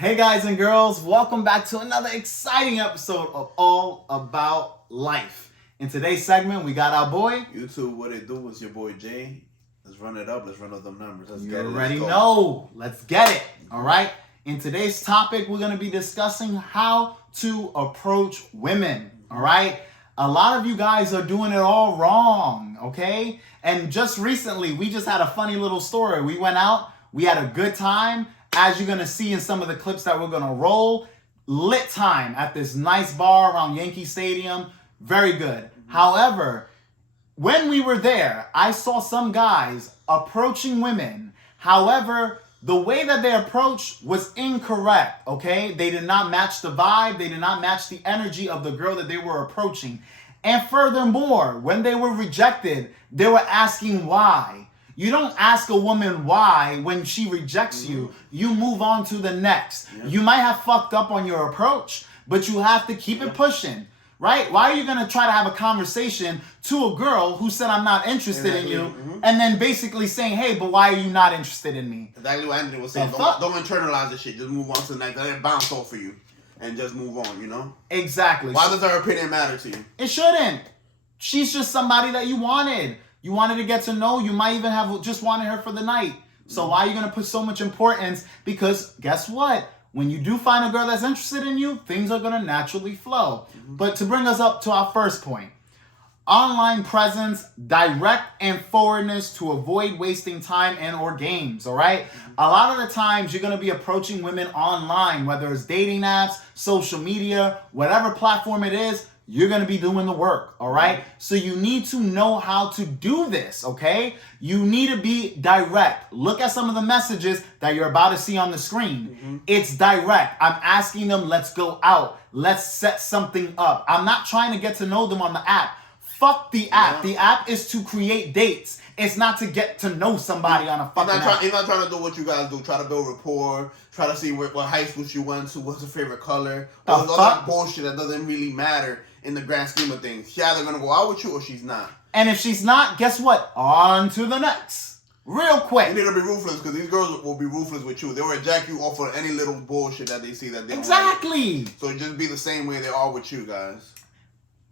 Hey guys and girls, welcome back to another exciting episode of All About Life. In today's segment, we got our boy. YouTube, what it do? It's your boy Jay. Let's run it up. Let's run up them numbers. Let's You get it. already know. Let's get it. All right. In today's topic, we're going to be discussing how to approach women. All right. A lot of you guys are doing it all wrong. Okay. And just recently, we just had a funny little story. We went out. We had a good time. As you're going to see in some of the clips that we're going to roll, lit time at this nice bar around Yankee Stadium. Very good. However, when we were there, I saw some guys approaching women. However, the way that they approached was incorrect, okay? They did not match the vibe. They did not match the energy of the girl that they were approaching. And furthermore, when they were rejected, they were asking why. You don't ask a woman why when she rejects you. You move on to the next. You might have fucked up on your approach, but you have to keep it pushing, right? Why are you going to try to have a conversation to a girl who said, I'm not interested in you, and then basically saying, hey, but why are you not interested in me? Exactly what Anthony was saying. Don't internalize this shit. Just move on to the next. Let it bounce off for you and just move on, you know? Exactly. Why does her opinion matter to you? It shouldn't. She's just somebody that you wanted. You wanted to get to know. You might even have just wanted her for the night. So why are you going to put so much importance? Because guess what? When you do find a girl that's interested in you, things are going to naturally flow. But to bring us up to our first point, online presence, direct and forwardness to avoid wasting time and or games, all right? A lot of the times you're going to be approaching women online, whether it's dating apps, social media, whatever platform it is, you're going to be doing the work, all right? So you need to know how to do this, okay? You need to be direct. Look at some of the messages that you're about to see on the screen. It's direct. I'm asking them, let's go out. Let's set something up. I'm not trying to get to know them on the app. Fuck the app. The app is to create dates. It's not to get to know somebody on a fucking app. He's not trying to do what you guys do. Try to build rapport. Try to see what high school she went to. What's her favorite color. All that bullshit that doesn't really matter in the grand scheme of things. She's either going to go out with you or she's not. And if she's not, guess what? On to the next. Real quick. You need to be ruthless because these girls will be ruthless with you. They will reject you off of any little bullshit that they see that they Exactly. don't like. So just be the same way they are with you guys.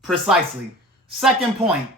Precisely. Second point,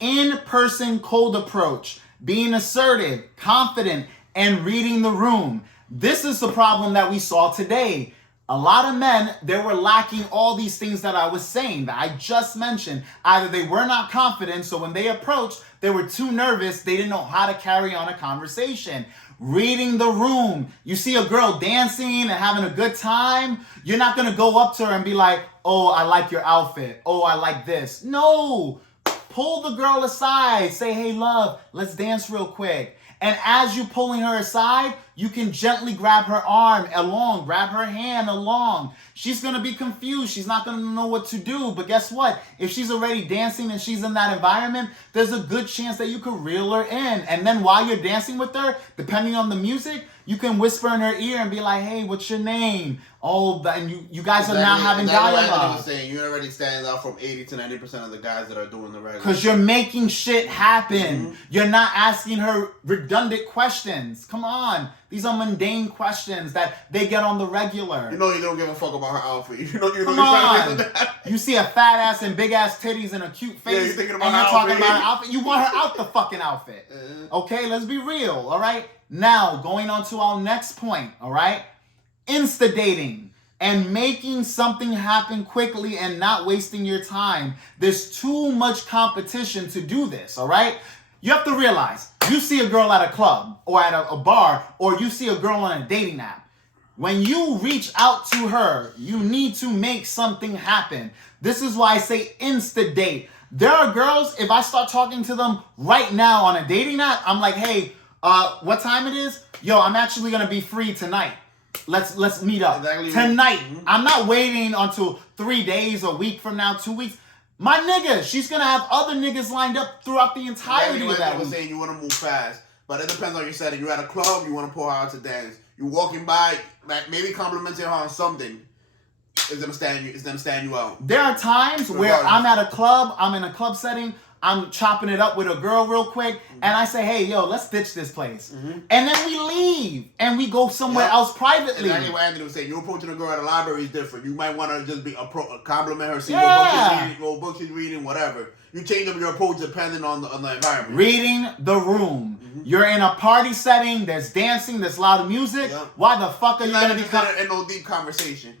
in-person cold approach, being assertive, confident, and reading the room. This is the problem that we saw today. A lot of men, they were lacking all these things that I was saying, that I just mentioned. Either they were not confident, so when they approached, they were too nervous, they didn't know how to carry on a conversation. Reading the room. You see a girl dancing and having a good time, you're not going to go up to her and be like, oh, I like your outfit. Oh, I like this. No. Pull the girl aside. Say, hey, love, let's dance real quick. And as you're pulling her aside, you can gently grab her arm along, grab her hand along. She's going to be confused. She's not going to know what to do. But guess what? If she's already dancing and she's in that environment, there's a good chance that you could reel her in. And then while you're dancing with her, depending on the music, you can whisper in her ear and be like, hey, what's your name? Oh, and you guys are now having dialogue. Was saying, you're already standing out from 80 to 90% of the guys that are doing the regular. Because you're making shit happen. You're not asking her redundant questions. Come on. These are mundane questions that they get on the regular. You know you don't give a fuck about her outfit. You know Come on. You see a fat ass and big ass titties and a cute face, you're thinking about and you're her talking outfit. about her outfit. You want her out the fucking outfit. Okay, let's be real, all right? Now, going on to our next point, all right? Insta-dating and making something happen quickly and not wasting your time. There's too much competition to do this, all right? You have to realize, you see a girl at a club or at a bar, or you see a girl on a dating app. When you reach out to her, you need to make something happen. This is why I say insta-date. There are girls, if I start talking to them right now on a dating app, I'm like, hey, what time it is? Yo, I'm actually going to be free tonight. Let's meet up. Exactly. Tonight. I'm not waiting until 3 days, a week from now, 2 weeks. My nigga, she's going to have other niggas lined up throughout the entirety of that week. Saying you want to move fast, but it depends on your setting. You're at a club, you want to pull her out to dance. You're walking by, like maybe complimenting her on something. is them stand you out. There are times where I'm at a club, I'm in a club setting, I'm chopping it up with a girl real quick, and I say, hey, yo, let's ditch this place. And then we leave, and we go somewhere else privately. Exactly what Anthony was saying. You're approaching a girl at a library is different. You might want to just be compliment her, see what book she's reading, whatever. You change up your approach depending on the environment. Reading the room. You're in a party setting, there's dancing, there's loud music. Why the fuck are you going to be... in no deep conversation.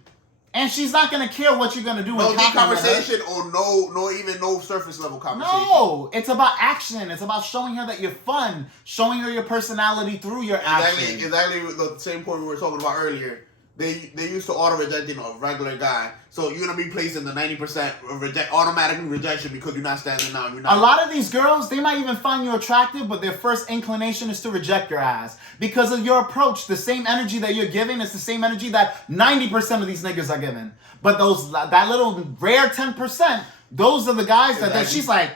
And she's not gonna care what you're gonna do. No deep conversation or no surface level conversation. No, it's about action. It's about showing her that you're fun, showing her your personality through your action. Exactly the same point we were talking about earlier. They used to auto reject a regular guy, so you're gonna be placed in the 90% automatic rejection because you're not standing out. A lot of these girls, they might even find you attractive, but their first inclination is to reject your ass because of your approach. The same energy that you're giving is the same energy that 90% of these niggas are giving. But that little rare 10%, those are the guys that she's like,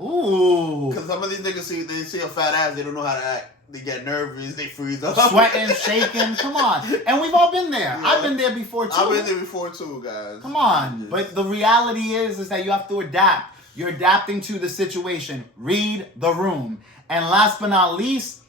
ooh. Because some of these niggas see a fat ass, they don't know how to act. They get nervous, they freeze up. Sweating, shaking, come on. And we've all been there. Yeah. I've been there before too. I've been there before too, guys. Come on. Yes. But the reality is that you have to adapt. You're adapting to the situation. Read the room. And last but not least,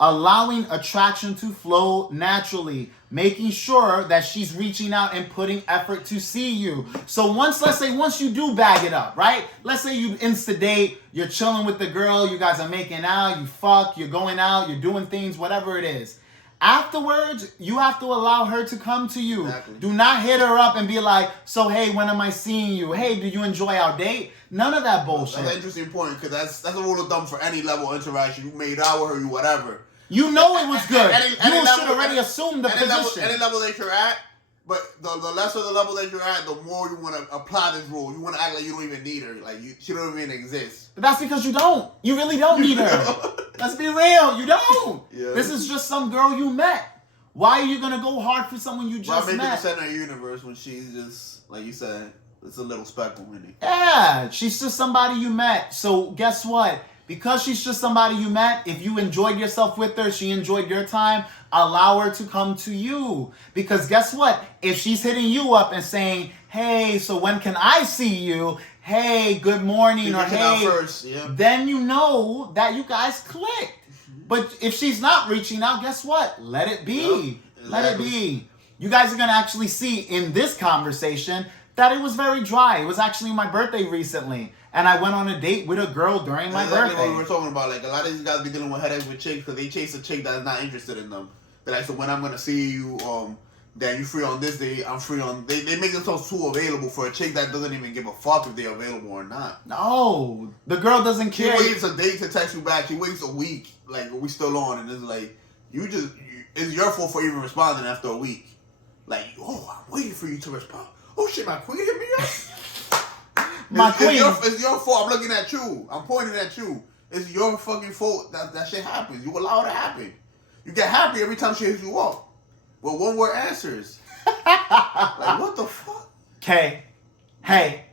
allowing attraction to flow naturally. Making sure that she's reaching out and putting effort to see you. So let's say you do bag it up, right? Let's say you insta-date, you're chilling with the girl, you guys are making out, you fuck, you're going out, you're doing things, whatever it is. Afterwards, you have to allow her to come to you. Exactly. Do not hit her up and be like, so hey, when am I seeing you? Hey, do you enjoy our date? None of that bullshit. That's an interesting point, because that's a rule of thumb for any level of interaction. You made out with her, you whatever. You know it was good. You should already assume the position. Any level that you're at, but the lesser the level that you're at, the more you want to apply this rule. You want to act like you don't even need her. Like, she don't even exist. But that's because you don't. You really don't need her. Let's be real. You don't. Yeah. This is just some girl you met. Why are you going to go hard for someone you just met? Why make the center of the universe when she's just, like you said, it's a little speckle in it? Yeah. She's just somebody you met. So guess what? Because she's just somebody you met, if you enjoyed yourself with her, she enjoyed your time, allow her to come to you. Because guess what? If she's hitting you up and saying, hey, so when can I see you? Hey, good morning, or hey, then you know that you guys clicked. But if she's not reaching out, guess what? Let it be. Yep, exactly. Let it be. You guys are going to actually see in this conversation that it was very dry. It was actually my birthday recently. And I went on a date with a girl during my birthday. What we were talking about. Like, a lot of these guys be dealing with headaches with chicks because they chase a chick that's not interested in them. They're like, so when I'm going to see you, then you free on this day, I'm free on... They make themselves too available for a chick that doesn't even give a fuck if they're available or not. No. The girl doesn't care. She waits a day to text you back. She waits a week. Like, we still on. And it's like, it's your fault for even responding after a week. Like, oh, I'm waiting for you to respond. Oh, shit, my queen hit me up. My queen. It's your fault. I'm looking at you. I'm pointing at you. It's your fucking fault that shit happens. You allow it to happen. You get happy every time she hits you up with one-word answers. Like, what the fuck? Okay. Hey.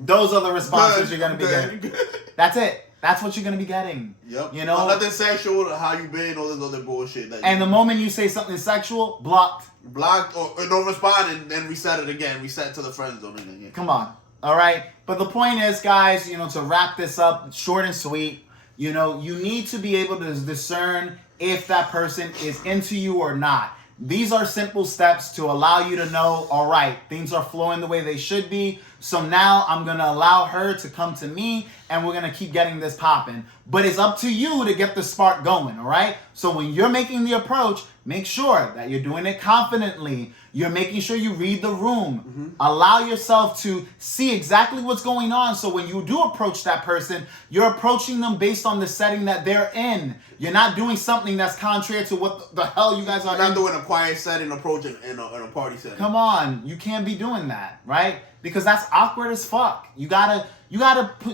Those are the responses you're going to be getting. That's it. That's what you're going to be getting. Yep. You know? Nothing sexual, how you been, all this other bullshit. And the moment you say something sexual, blocked. Blocked or don't respond and then reset it again. Reset to the friend zone again. Come on. All right. But the point is, guys, to wrap this up short and sweet, you need to be able to discern if that person is into you or not. These are simple steps to allow you to know, all right, things are flowing the way they should be. So now I'm going to allow her to come to me and we're going to keep getting this popping. But it's up to you to get the spark going, all right? So when you're making the approach, make sure that you're doing it confidently. You're making sure you read the room. Mm-hmm. Allow yourself to see exactly what's going on. So when you do approach that person, you're approaching them based on the setting that they're in. You're not doing something that's contrary to what the hell you guys are. You're not doing a quiet setting approach in a party setting. Come on. You can't be doing that, right? Because that's awkward as fuck. You gotta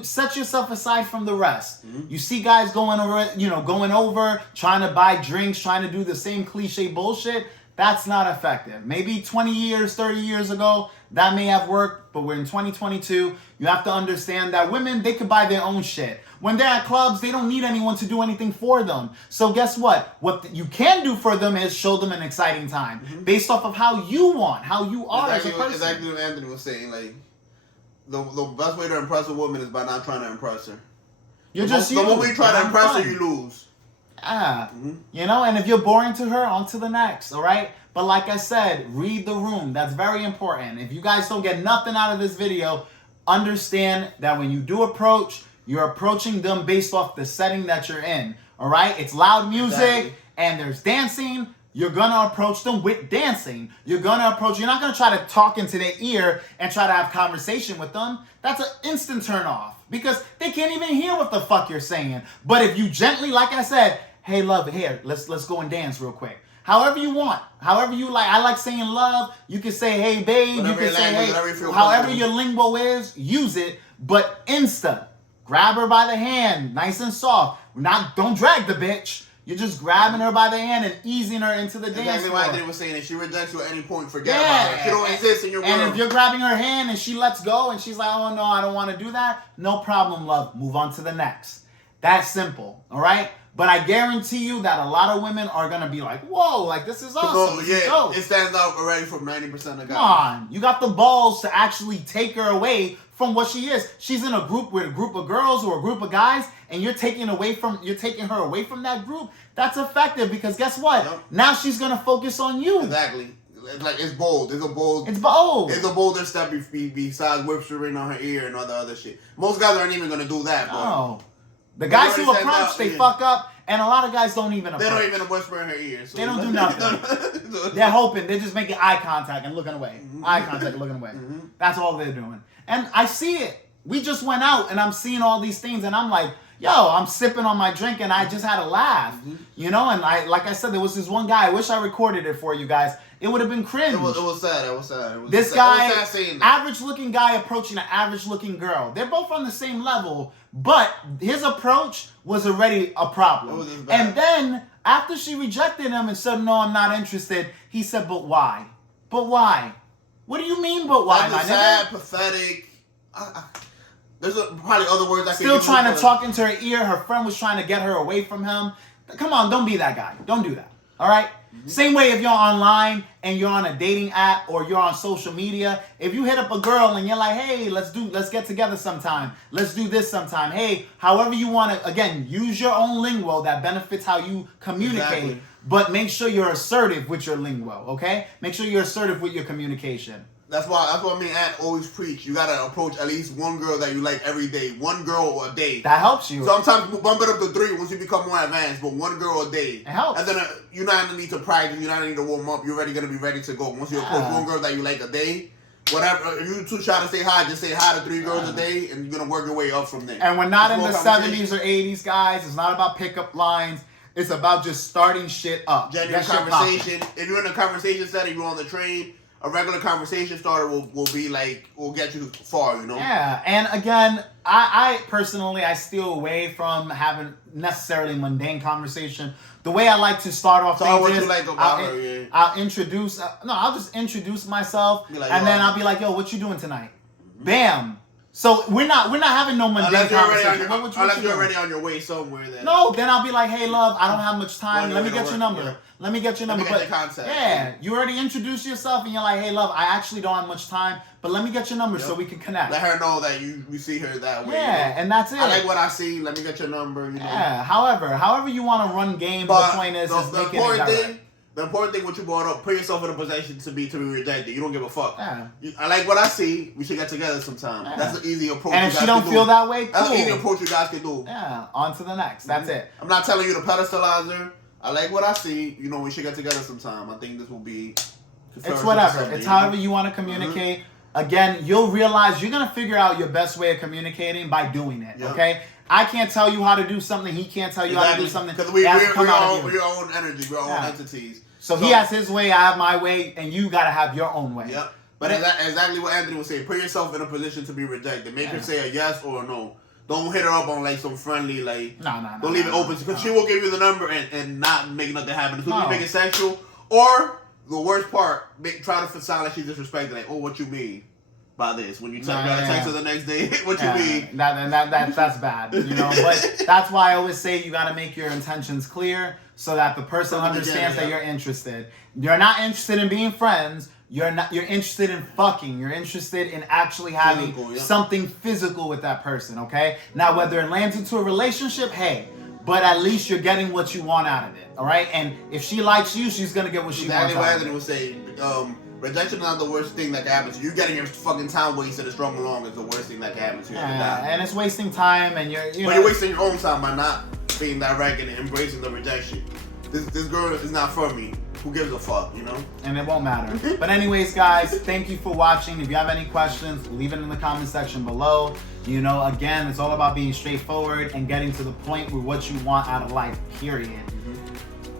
set yourself aside from the rest. Mm-hmm. You see guys going over, trying to buy drinks, trying to do the same cliche bullshit. that's not effective. Maybe 20 years, 30 years ago, that may have worked, but we're in 2022. You have to understand that women, they could buy their own shit. When they're at clubs, they don't need anyone to do anything for them. So guess what? What you can do for them is show them an exciting time based off of how you want, how you are as a person. Exactly what Anthony was saying. Like, the best way to impress a woman is by not trying to impress her. You're The moment you try to impress her, you lose. Yeah. You know, and if you're boring to her, on to the next, all right? But like I said, read the room. That's very important. If you guys don't get nothing out of this video, understand that when you do approach, you're approaching them based off the setting that you're in, all right? It's loud music and there's dancing. You're gonna approach them with dancing. You're not gonna try to talk into their ear and try to have conversation with them. That's an instant turn off because they can't even hear what the fuck you're saying. But if you gently, like I said, hey love, here, let's go and dance real quick. However you want, however you like. I like saying love. You can say hey babe. Whatever you can say language, hey. However your lingo is, use it. But insta, grab her by the hand, nice and soft. Don't drag the bitch. You're just grabbing her by the hand and easing her into the dance floor. Exactly what Anthony was saying. If she rejects you at any point, forget about her. She don't exist in your world. And if you're grabbing her hand and she lets go and she's like, oh no, I don't want to do that, no problem, love. Move on to the next. That's simple, all right? But I guarantee you that a lot of women are going to be like, whoa, like this is awesome. It stands out already from 90% of guys. Come on. You got the balls to actually take her away from what she is. She's in a group with a group of girls or a group of guys, and you're taking her away from that group. That's effective because guess what? Yep. Now she's going to focus on you. Exactly. Like it's bold. It's bold. It's bolder step besides whispering on her ear and all the other shit. Most guys aren't even gonna do that. No. The guys who approach, they fuck up, and a lot of guys don't even approach. They don't even whisper in her ear. So they don't do nothing. They're hoping. They're just making eye contact and looking away. Eye contact and looking away. That's all they're doing. And I see it. We just went out, and I'm seeing all these things, and I'm like, yo, I'm sipping on my drink, and I just had a laugh. You know, and like I said, there was this one guy. I wish I recorded it for you guys. It would have been cringe. It was sad. It was sad. This guy, average-looking guy approaching an average-looking girl. They're both on the same level, but his approach was already a problem. And then, after she rejected him and said, no, I'm not interested, he said, but why? But why? What do you mean, but why, That's sad, pathetic. There's probably other words I can use. Still trying to talk into her ear. Her friend was trying to get her away from him. Come on, don't be that guy. Don't do that. All right? Same way if you're online and you're on a dating app or you're on social media, if you hit up a girl and you're like, hey, let's get together sometime. Let's do this sometime. Hey, however you want to, again, use your own lingo that benefits how you communicate. Exactly. But make sure you're assertive with your lingo, okay? Make sure you're assertive with your communication. That's what me and Ant always preach. You gotta approach at least one girl that you like every day. One girl a day. That helps you. Sometimes bump it up to 3 once you become more advanced, but one girl a day. It helps. And then you're not gonna need to practice. You're not gonna need to warm up. You're already gonna be ready to go. Once you approach one girl that you like a day, whatever. If you two try to say hi, just say hi to 3 girls a day, and you're gonna work your way up from there. And we're not in the 70s or 80s, guys. It's not about pickup lines. It's about just starting shit up. Genuine conversation. If you're in a conversation setting, you're on the train. A regular conversation starter will get you far, you know? Yeah, and again, I personally, I steal away from having necessarily mundane conversation. The way I like to start off things is, you like about her, yeah. I'll just introduce myself, like, and then I'll be like, yo, what you doing tonight? Bam. So we're not having no mundane conversation. Unless you're already on your way somewhere. No, then I'll be like, hey, love, I don't have much time. Let me get your number. Yeah. Let me get your number. Yeah, you already introduced yourself, and you're like, hey, love, I actually don't have much time, but let me get your number so we can connect. Let her know that you see her that way. Yeah, you know? And that's it. I like what I see. Let me get your number. You know? Yeah, however you want to run game, but the point is making it direct. The important thing what you brought up, put yourself in a position to be rejected. You don't give a fuck. Yeah. I like what I see. We should get together sometime. Yeah. That's an easy approach. And if she don't feel that way, cool. That's an easy approach you guys can do. Yeah, on to the next. That's it. I'm not telling you to pedestalize her. I like what I see. You know, we should get together sometime. I think this will be... It's whatever. It's however you want to communicate. Again, you'll realize you're going to figure out your best way of communicating by doing it, okay? I can't tell you how to do something. He can't tell you how to do something. Because we're your own energy. We're our own entities. So he has his way, I have my way, and you got to have your own way. Yep. But exactly what Anthony was saying. Put yourself in a position to be rejected. Make her say a yes or a no. Don't hit her up on like some friendly, like... No. Don't leave it open. Because she will give you the number and not make nothing happen. It's going to make it sexual. Or the worst part, try to sound like she's disrespected. Like, oh, what you mean by this? When you text her the next day, what you mean? That's bad, you know. But that's why I always say you got to make your intentions clear so that the person understands that you're interested. You're not interested in being friends. You're interested in fucking. You're interested in actually having something physical with that person, okay? Now, whether it lands into a relationship, hey, but at least you're getting what you want out of it, all right? And if she likes you, she's going to get what she wants out of it. Anthony would say, rejection is not the worst thing that can happen to you. You getting your fucking time wasted and strung along is the worst thing that can happen to you. And it's wasting time, and you're wasting your own time by not being direct and embracing the rejection. This girl is not for me. Who gives a fuck, you know? And it won't matter. But anyways, guys, thank you for watching. If you have any questions, leave it in the comment section below. You know, again, it's all about being straightforward and getting to the point with what you want out of life, period.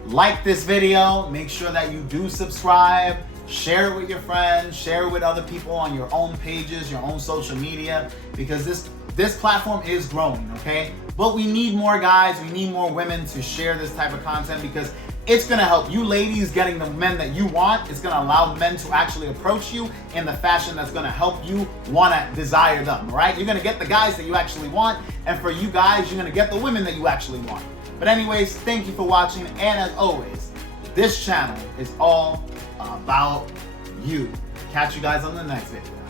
Like this video. Make sure that you do subscribe. Share it with your friends. Share it with other people on your own pages, your own social media, because this platform is growing, okay? But we need more guys. We need more women to share this type of content because it's going to help you ladies getting the men that you want. It's going to allow men to actually approach you in the fashion that's going to help you want to desire them, all right? You're going to get the guys that you actually want, and for you guys, you're going to get the women that you actually want. But anyways, thank you for watching, and as always, this channel is all about you. Catch you guys on the next video.